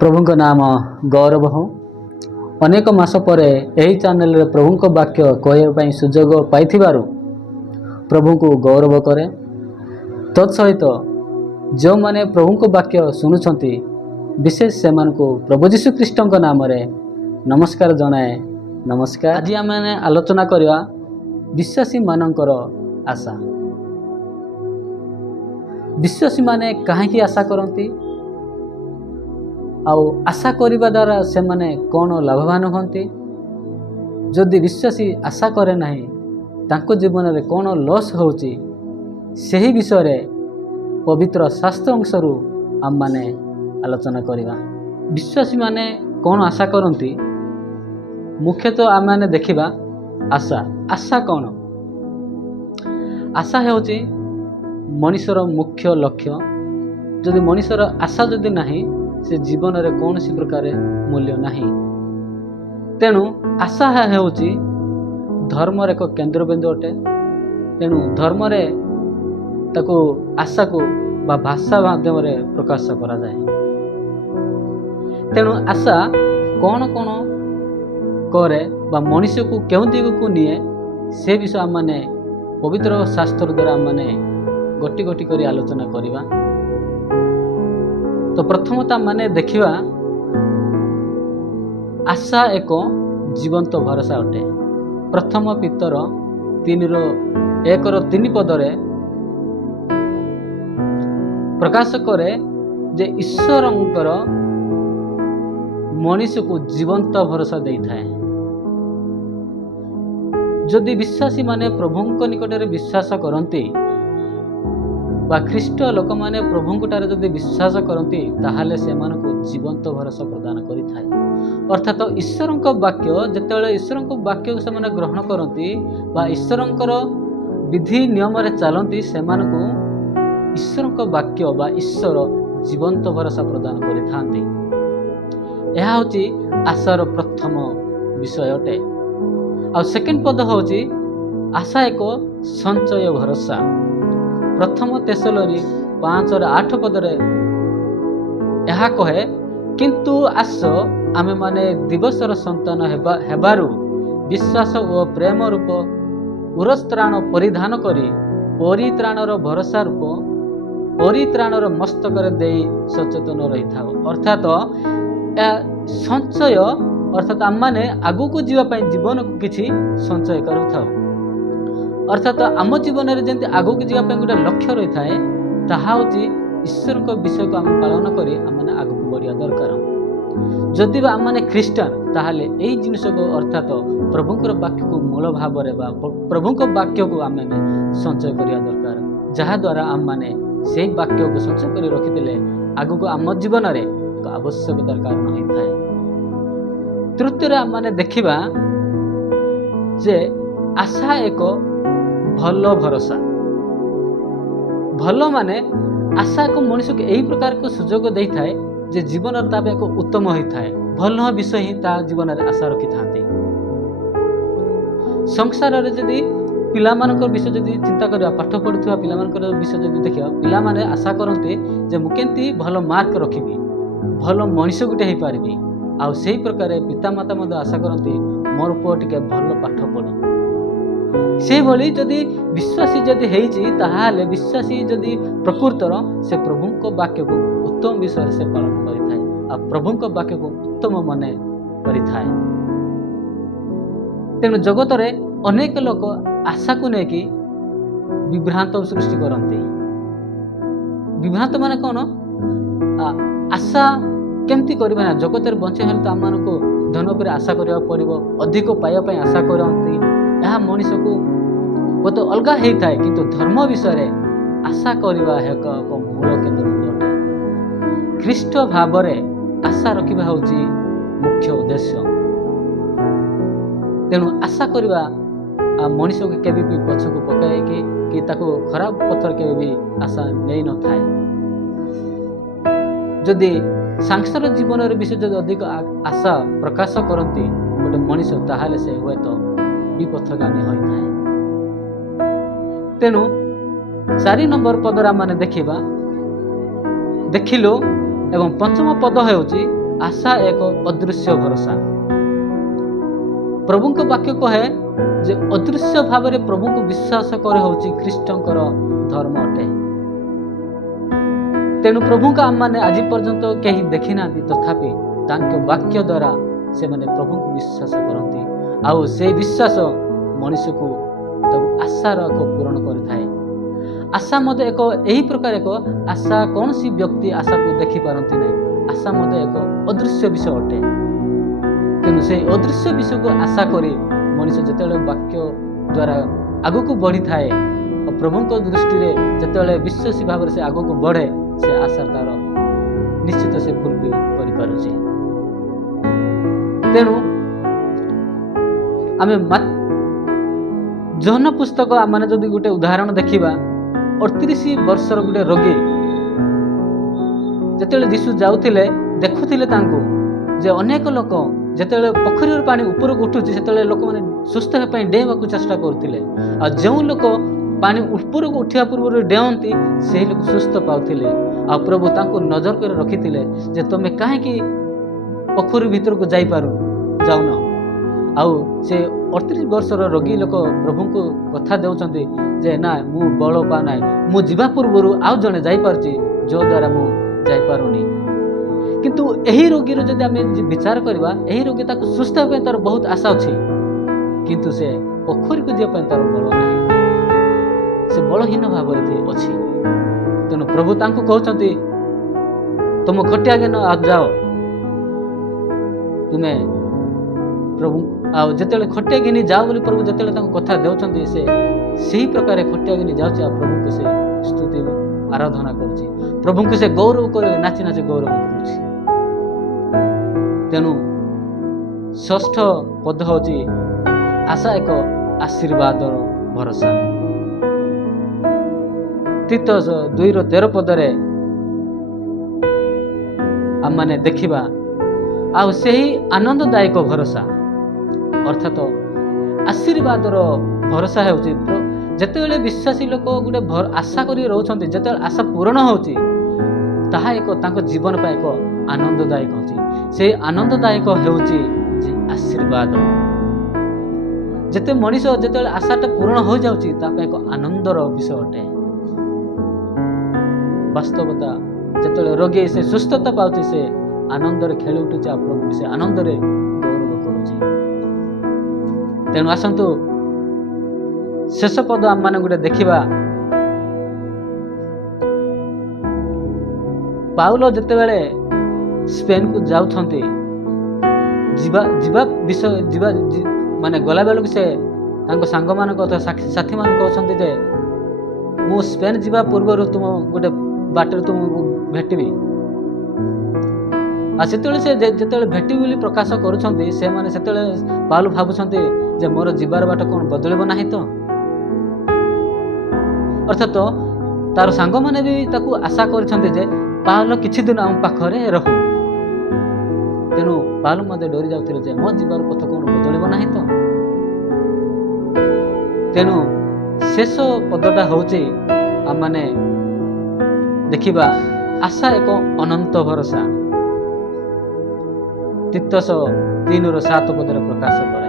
प्रभुଙ୍କ नाम गौरव हो। अनेक मास पर यही चैनल रे प्रभुଙ୍କ वाक्य कहवाई सुजोग पाई प्रभु को गौरव करे। तत्सहित जो माने प्रभुଙ୍କ वाक्य शुणुंट विशेष से प्रभु जीशु ख्रीष्ट नाम रे नमस्कार जनाए। नमस्कार। आज आम आलोचना करवा विश्वासी मानकर आशा। विश्वासी माने कहीं आशा करती आउ आशा करिबा द्वारा से माने कौन लाभवान होती। जदि विश्वासी आशा करे नहीं तांको जीवन में कौन लॉस होची सही विषय रे पवित्र शास्त्र अंशरू आम माने आलोचना करवा। विश्वासी माने कौन आशा करती मुख्यतः आम माने देखिबा आशा। आशा कौन? आशा होची मनुष्यर मुख्य लक्ष्य। जदि मनुष्यर आशा जदि नहीं से जीवन में कौन सी प्रकार मूल्य नहीं। तेणु आशा होची धर्मर एक केन्द्रबिंदु अटे। तेणु धर्म रे ताको आशा को बा भाषा माध्यम प्रकाश करा जाए। तेणु आशा कौन कौन करे बा मनुष्य को क्यों दिग को निए से विषय आम माने पवित्र शास्त्र द्वारा आम माने गोटी गोटी करी आलोचना करिबा। तो प्रथमतः माने देखिवा आशा एक जीवंत भरोसा अटे। प्रथम पितर 3:1-3 पदरे प्रकाश करे जे ईश्वरंकर मनुष्य को जीवंत भरोसा दे थाए। जदि विश्वासी माने प्रभुଙ୍କ निकटरे विश्वास करती बा ख्रीष्ट लोक माने प्रभुंकुटारे जदि विश्वास करती ताहाले से मानको जीवंत भरोसा प्रदान करि थाए। अर्थात ईश्वरंक वाक्य जेतेबेले ईश्वरंक वाक्य से माने ग्रहण करती बा ईश्वरंकर विधि नियम रे चलती से मानको ईश्वरंक वाक्य बा ईश्वर जीवंत भरोसा प्रदान करि थांती। यह होची आशार प्रथम विषय अटे। आ सेकेंड पद होची आशा एक संचय भरोसा। प्रथम तेसलोनी 5:8 पदरे यह कहे किंतु आस आमे माने दिवसर संतान हेबारु विश्वास और प्रेम रूप उरस्त्राण परिधान करी परित्राणर भरोसा रूप परित्राणर मस्तक दे सचेतन रही था। अर्थात संचय अर्थात आम माने आगु को जीवाई जीवन को किसी संचय करूँ। अर्थात आम जीवन में जमी आगू की जावाई गोटे लक्ष्य रही थाए ताहा होची ईश्वर को विषय को आम पालन करी आम माने आगू को बढ़िया दरकार। जदि आम माने ख्रीष्टान ताहाले एई जिनिस को अर्थात प्रभुंकर वाक्य को मूल भाव रे बा प्रभुंक वाक्य को आम माने संचय करिया दरकार। जहा द्वारा आम माने सेई वाक्य को संचय करी रखिदेले आगू को आम जीवन रे एक आवश्यक दरकार नहीं थाए। तृतीय आम माने देखिबा जे आशा एक भल भरोसा। भल माने आशा को मनुष्य को यही प्रकार को सुजोग दे थाए जे जीवन एक उत्तम होता है। भल विषय ही ता जीवन में आशा रखी था। संसार रे जदि पिला मानकर विषय जदि चिंता करवा पाठ पढ़ुवा पिला मानकर विषय जदि देखिया पिला माने आशा करते जे मु केंती भल मार्क रखिबी भल मनुष्य गुटे हो पारिबी। आ सेही प्रकार पिता माता मध्य आशा करती मोर पुओ टिके भल पाठ पढ़। से भली जदि विश्वासी जदि हेइची ताहाले विश्वासी जदि प्रकृतर से प्रभुंक वाक्य को उत्तम विषय से पालन करिथाय आ प्रभुंक वाक्य को उत्तम मने करिथाय। तेणु जगत रे अनेक लोक आशा को लेकिन विभ्रांत सृष्टि करते। विभ्रांत माने कौन? आशा केमती करबे ना जगत रे बंचे हेले तो आम को धन पर आशा करबा पड़िबो अधिक पाइबा पई आशा करंती। यह मनुष्य को वो तो अलग होता है किंतु धर्म विषय रे आशा करबा एक मूल केन्द्र अटे। ख्रीष्ट भाव रे आशा रखिबा होची मुख्य उद्देश्य। तेणु आशा करबा मनुष्य को केबे भी पछ को पकाए कि ताको खराब पथर केबे भी आशा नहीं न थाए। जदि सांसार जीवन विषय जदि अधिक आशा प्रकाश करती गोटे मनुष्य ताहाले से हुए तो विपथगामी होता है। तेणु 4 नंबर पदरा माने देखिबा देखिलो एवं पंचम पद होउची आशा एक अदृश्य भरोसा। प्रभु वाक्य कहे जे अदृश्य भाव में प्रभु को विश्वास करे होची ख्रीष्टंकर धर्म अटे। तेणु प्रभु का आम मैंने आज पर्यंत कहीं देखी ना तथापि वाक्य द्वारा से माने प्रभु को विश्वास करती आउ से विश्वास मनुष्य को आशार एक पूरण करिथाए। आशा मत एक यही प्रकार एक आशा कौन सी व्यक्ति आशा को देखी पारती नहीं। आशा मत एक अदृश्य विषय अटे। तेणु से अदृश्य विषय को आशा करी मनुष्य जिते वाक्य द्वारा आग को बढ़ी थाए और प्रभु दृष्टि में जिते विश्वासी भाव से आग को बढ़े से आशा तार निश्चित से फुलफिल कर पारुचे। तेणु आमे जहन पुस्तक आम जदि गोटे उदाहरण देखा 38 वर्षर गोटे रोगी जिते दिशु जाऊले देखुले जे अनेक लोक जिते पोखरी पानी ऊपर उठुची से लोक मैंने सुस्थ होगापी डेवा को चेष्टा करते जो लोक पानी ऊपर को उठा पूर्व डेवती से लोक सुस्थ पाते आ प्रभु तांको नजर कर रखी जे तुम कहीं पोखरी भीतर को जाऊन आउ से 38 वर्षर रोगी लोक प्रभु को कथा देउछंती जे ना मु बल पा ना मु जीवा पूर्व आउ जने जाई पारची जो द्वारा मु जाई पारुनी। किंतु एही रोगी रो जदि आमे विचार करबा एही रोगी ताको सुस्थ होबे तार बहुत आशा अछि किंतु से पोखरी को जिया तार बल नाही से बलहीन भाव रे अछि। तेनु प्रभु तांको कहउछंती तुम खटिया के न जाओ तुमे प्रभु आउ जिते खटिया घिनी जाओ बोली प्रभु जिते कथा देउछंती से सही प्रकार खटिया घिनी जाउछि आ प्रभु को से स्तुति आराधना करुछि प्रभु को से गौरव कर नाची नाची गौरव करुछि। तेणु षष्ठ पद होची आशा एक आशीर्वाद भरोसा। तीतस 2:13 पदरे आम माने देखिबा आउ सही आनंददायक भरोसा अर्थात आशीर्वादर भरोसा होची जिते विश्वासी लोक गोटे आशा कर रोचंती जिते आशा पूरण होची ताहा एक तांको जीवन पर एक आनंददायक होची से आनंददायक होची आशीर्वाद जिते मनीष जिते आशाटा पूरण हो जाउची ता पे एक आनंदर विषय अटे। वास्तवता जिते रोगी से सुस्थता पाउची से आनंदरे खेली उठुचे प्रभु से आनंदरे गौरव करुचे। तेणु आसतु शेष पद आम मान गोटे देखा पाउलो जिते बेले स्पेन को जाउछंती जीवा विषय जीवा माने गला बेलू से तांको सांग मान साथी मान कहते जे मु स्पेन जीवा पूर्व तुम गोटे बाटर तुम भेटबी आ से जिते भेटी बोली प्रकाश करुछंती से माने सेतेले पाउल भाबुछंती जे मोर जीवार बाट कोन बदलिबो नाही तो अर्थात तार सांग माने भी ताकू आशा करछंती जे पाउल किछि दिन हम पाखरे रहू। तेणु पाउल मते डरी जाउथिले जे मो जीवार पथ कोन बदलिबो नाही तो। तेणु शेष पदटा होची आ माने देखिबा आशा एक अनंत भरोसा। तीतस 3:7 पदरे प्रकाश करे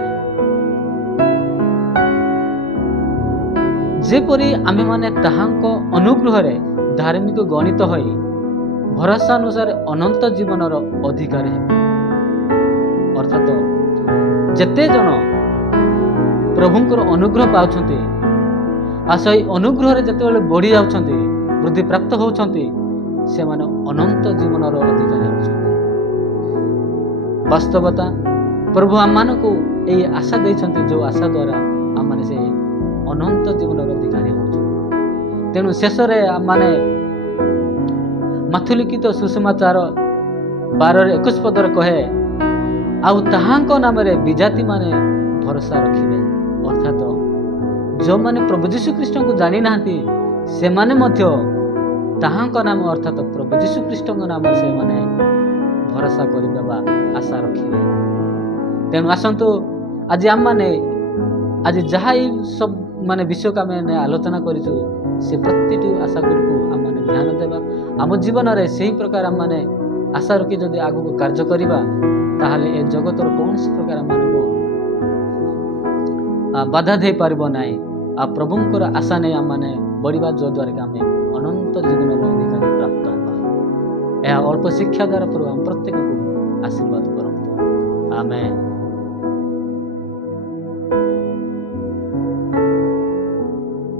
जेपरी आमे माने ताहांको अनुग्रह रे धार्मिक गणित होई भरोसा अनुसार अनंत जीवनर अधिकार है। अर्थात जेते जन प्रभुंकर अनुग्रह पाउछंती आ सही अनुग्रह रे जेते बढ़ी जाउछंती वृद्धि प्राप्त होउछंती से माने अनंत जीवनर अधिकार होउछंती। वास्तवता प्रभु आम मान को यही आशा देइछंती जो आशा द्वारा आम माने से अनंत जीवनर अधिकारी होउछंती। तेणु शेष रे आम माने माथुलिखित सुसमाचार 12:21 पदर कहे आउ ताहांको नाम रे विजाति माने भरोसा रखिबे। अर्थात जो माने प्रभु यीशु ख्रीष्ट को जानी नाहंती से माने मध्य ताहांको नाम अर्थात प्रभु यीशु ख्रीष्ट को नाम से माने भरोसा करबा आशा रखिबे। तेणु आसंतु आज आम माने आज जहाँ सब माने विषय का मैंने आलोचना करिछु से प्रत्येक आशा गुड़ को आम माने ध्यान देबा आम जीवन रे सही प्रकार आम माने ଆଶା ରଖି ଯଦି ଆଗକୁ କାର୍ଯ୍ୟ କରିବା ତାହେଲେ ଏ ଜଗତର କୌଣସି ପ୍ରକାର ଆମମାନଙ୍କୁ ବାଧା ଦେଇପାରିବ ନାହିଁ। ଆଉ ପ୍ରଭୁଙ୍କର ଆଶା ନେଇ ଆମମାନେ ବଢ଼ିବା ଯଦ୍ୱାରା କି ଆମେ ଅନନ୍ତ ଜୀବନର ଅଧିକାରୀ ପ୍ରାପ୍ତ ହେବା। ଏହା ଅଳ୍ପ ଶିକ୍ଷା ଦ୍ୱାରା ପ୍ରଭୁ ଆମ ପ୍ରତ୍ୟେକକୁ ଆଶୀର୍ବାଦ କରନ୍ତୁ। ଆମେନ୍।